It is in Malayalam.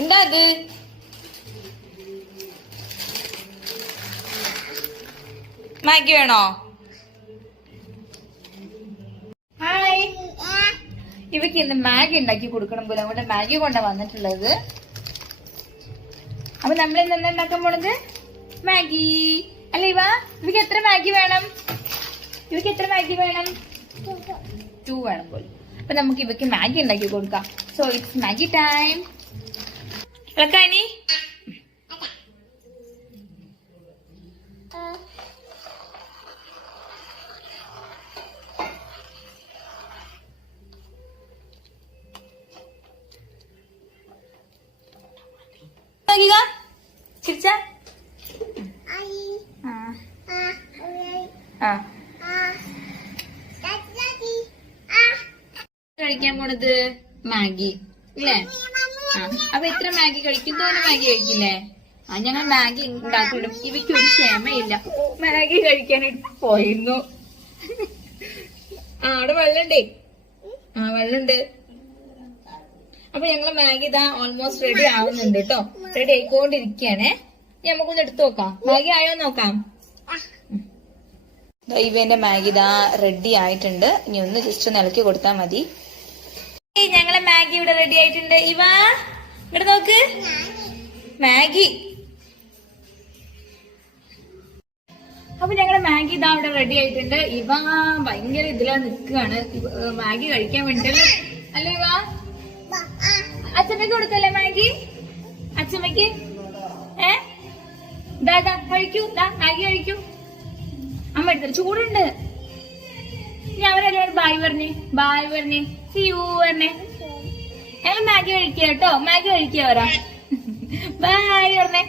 എന്താ അത്? മാഗി വേണോ? ഹായ്, ഇവക്ക് ഇന്ന് മാഗി ഉണ്ടാക്കി കൊടുക്കണം പോലെ അതുകൊണ്ട് മാഗി കൊണ്ടാ വന്നിട്ടുള്ളത്. അപ്പൊ നമ്മൾ ഇന്ന് എന്താ ഉണ്ടാക്കാൻ പോണത്? മാഗി അല്ലേ ഇവ? ഇവക്ക് എത്ര മാഗി വേണം? ഇവക്ക് എത്ര മാഗി വേണം? 2 വേണം പോലെ. അപ്പൊ നമുക്ക് ഇവക്ക് മാഗി ഉണ്ടാക്കി കൊടുക്കാം. So it's Maggi time. ഇളക്കാനി ചിരിച്ച കഴിക്കാൻ പോണത് മാഗി ഇല്ലേ? അപ്പൊ എത്ര മാഗി കഴിക്കും? തോന്നെ മാഗി കഴിക്കില്ലേ? ഞങ്ങൾ മാഗി ഉണ്ടാക്കിയിടും. ഇവയ്ക്കൊരു ക്ഷമയില്ല. മാഗി കഴിക്കാനായിട്ട് പോയിരുന്നു. അവിടെ വെള്ളണ്ടേ? വെള്ളണ്ട്. അപ്പൊ ഞങ്ങള് മാഗി ഇതാ ഓൾമോസ്റ്റ് റെഡി ആവുന്നുണ്ട് കേട്ടോ. റെഡി ആയിക്കൊണ്ടിരിക്കുകയാണേ. നമുക്കൊന്ന് എടുത്തു നോക്കാം. മാഗി ആയോ നോക്കാം. ഇവന്റെ മാഗി ഇതാ റെഡി ആയിട്ടുണ്ട്. ഇനി ഒന്ന് ജസ്റ്റ് ഒന്ന് ഇളക്കി കൊടുത്താൽ മതി. ഞങ്ങളെ മാഗി ഇവിടെ റെഡി ആയിട്ടുണ്ട്. ഇവ ഇവിടെ നോക്ക്, മാഗി. അപ്പൊ ഞങ്ങളെ മാഗി ഇതാ ഇവിടെ റെഡി ആയിട്ടുണ്ട്. ഇവ ഭയങ്കര ഇതിലാ നിൽക്കുകയാണ് മാഗി കഴിക്കാൻ വേണ്ടിട്ടല്ലേ അല്ലേ ഇവ? അച്ഛമ്മക്ക് കൊടുക്കല്ലേ മാഗി? അച്ഛമ്മക്ക് ദാ കഴിക്കൂ, മാഗി കഴിക്കൂ. അമ്മ എടുത്തത് ചൂടുണ്ട്. ഇനി അവരെല്ലാവരും ബായ് പറഞ്ഞേ സി യു പറഞ്ഞേ. ഞങ്ങൾ മാഗി കഴിക്കുക കേട്ടോ. മാഗി കഴിക്കുക അവരാ. ബായ് പറഞ്ഞേ.